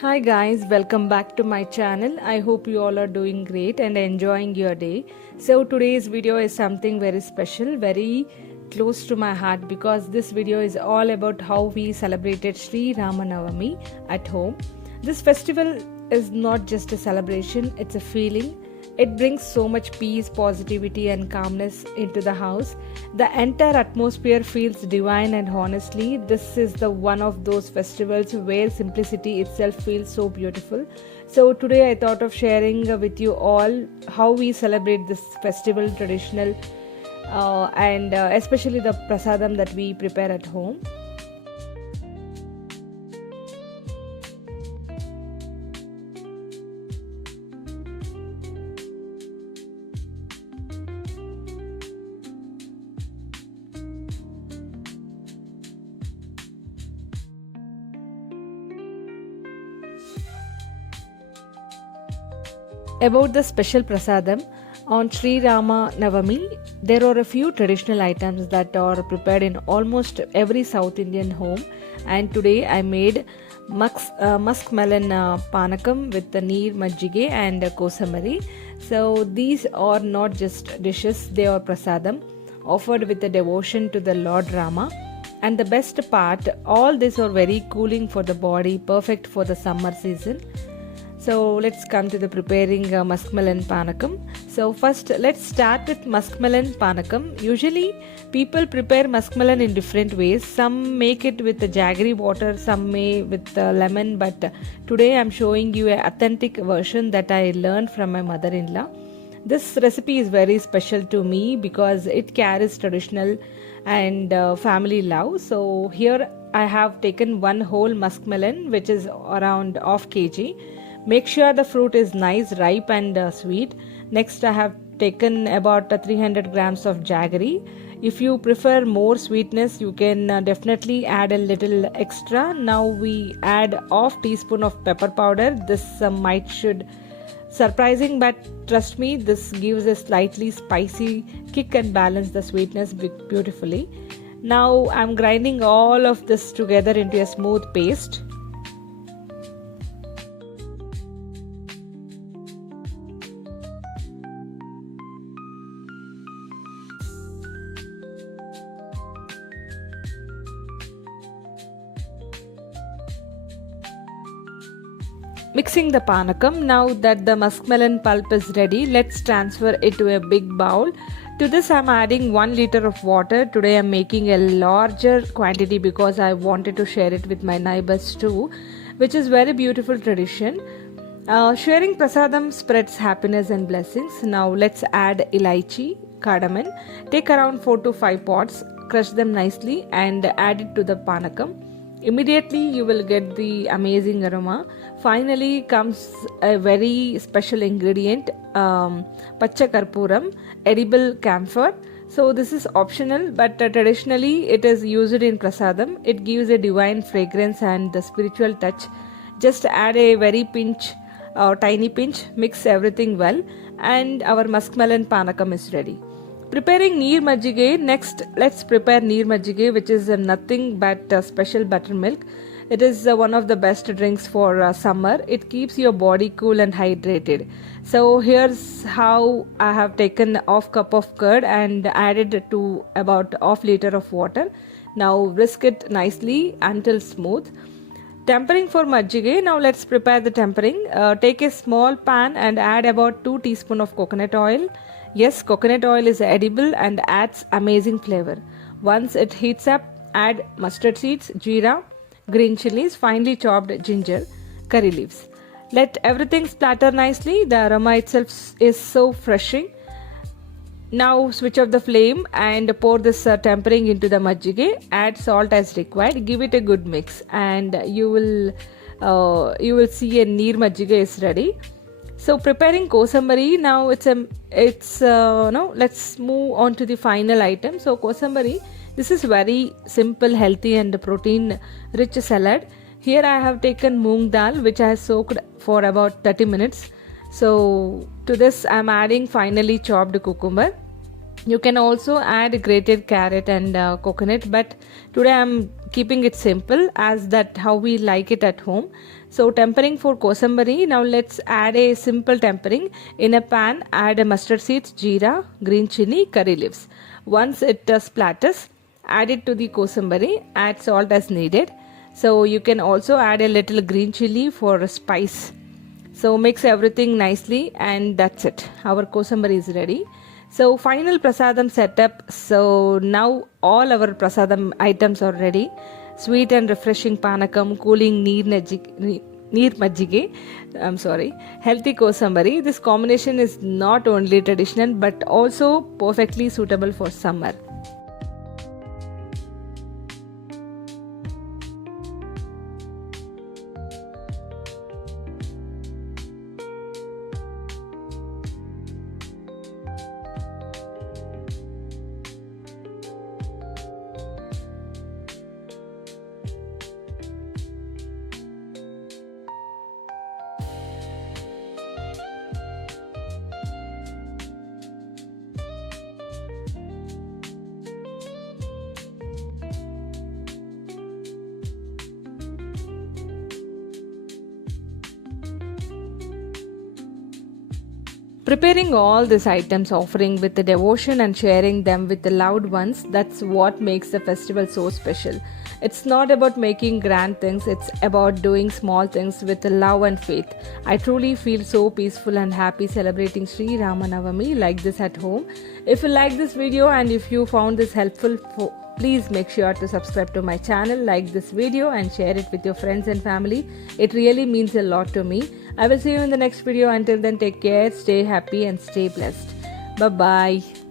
Hi guys, welcome back to my channel. I hope you all are doing great and enjoying your day. So today's video is something very special, very close to my heart because this video is all about how we celebrated Sri Rama Navami at home. This festival is not just a celebration, it's a feeling. It brings so much peace, positivity and calmness into the house. The entire atmosphere feels divine and honestly, this is the one of those festivals where simplicity itself feels so beautiful. So today I thought of sharing with you all how we celebrate this festival traditional and especially the prasadam that we prepare at home. About the special prasadam, on Sri Rama Navami, there are a few traditional items that are prepared in almost every South Indian home. And today I made Muskmelon Panakam with the Neer Majjige and Kosambari. So these are not just dishes, they are prasadam offered with a devotion to the Lord Rama. And the best part, all these are very cooling for the body, perfect for the summer season. So let's come to the preparing Muskmelon Panakam. So first let's start with Muskmelon Panakam. Usually people prepare muskmelon in different ways. Some make it with the Jaggery water, some may with lemon, but today I'm showing you an authentic version that I learned from my mother-in-law. This recipe is very special to me because it carries traditional and family love. So here I have taken one whole muskmelon which is around half kg. Make sure the fruit is nice, ripe and sweet. Next I have taken about 300 grams of jaggery. If you prefer more sweetness, you can definitely add a little extra. Now we add half teaspoon of pepper powder. This might should surprising, but trust me, this gives a slightly spicy kick and balance the sweetness beautifully. Now I'm grinding all of this together into a smooth paste. Mixing the panakam. Now that the muskmelon pulp is ready, let's transfer it to a big bowl. To this I'm adding 1 liter of water. Today I'm making a larger quantity because I wanted to share it with my neighbors too, which is very beautiful tradition. Sharing prasadam spreads happiness and blessings. Now let's add Elaichi, Cardamom. Take around 4 to 5 pods, crush them nicely and add it to the panakam. Immediately you will get the amazing aroma. Finally comes a very special ingredient, Pacha Karpooram, edible camphor. So this is optional, but traditionally it is used in prasadam. It gives a divine fragrance and the spiritual touch. Just add a very pinch, tiny pinch, mix everything well and our muskmelon panakam is ready. Preparing Neer Majjige. Next, let's prepare Neer Majjige, which is nothing but special buttermilk. It is one of the best drinks for summer. It keeps your body cool and hydrated. So here's how I have taken half cup of curd and added to about half liter of water. Now whisk it nicely until smooth. Tempering for Majjige. Now let's prepare the tempering. Take a small pan and add about 2 teaspoons of coconut oil. Yes, coconut oil is edible and adds amazing flavor. Once it heats up, add mustard seeds, jeera, green chilies, finely chopped ginger, curry leaves. Let everything splatter nicely. The aroma itself is so refreshing. Now switch off the flame and pour this tempering into the majjige. Add salt as required. Give it a good mix, and you will see a Neer Majjige is ready. So preparing Kosambari. Now let's move on to the final item. So Kosambari, this is very simple, healthy and protein rich salad. Here I have taken moong dal which I have soaked for about 30 minutes. So to this I am adding finely chopped cucumber. You can also add grated carrot and coconut, but today I am keeping it simple as that how we like it at home. So tempering for Kosambari, now let's add a simple tempering. In a pan, add a mustard seeds, jeera, green chilli, curry leaves. Once it splatters, add it to the Kosambari, add salt as needed. So you can also add a little green chilli for spice. So mix everything nicely and that's it. Our Kosambari is ready. So final prasadam setup. So now all our prasadam items are ready. Sweet and refreshing panakam, cooling Neer Majjige, healthy Kosambari. This combination is not only traditional but also perfectly suitable for summer. Preparing all these items, offering with the devotion and sharing them with the loved ones, that's what makes the festival so special. It's not about making grand things, it's about doing small things with love and faith. I truly feel so peaceful and happy celebrating Sri Rama Navami like this at home. If you like this video and if you found this helpful, please make sure to subscribe to my channel, like this video and share it with your friends and family. It really means a lot to me. I will see you in the next video. Until then, take care, stay happy and stay blessed. Bye bye.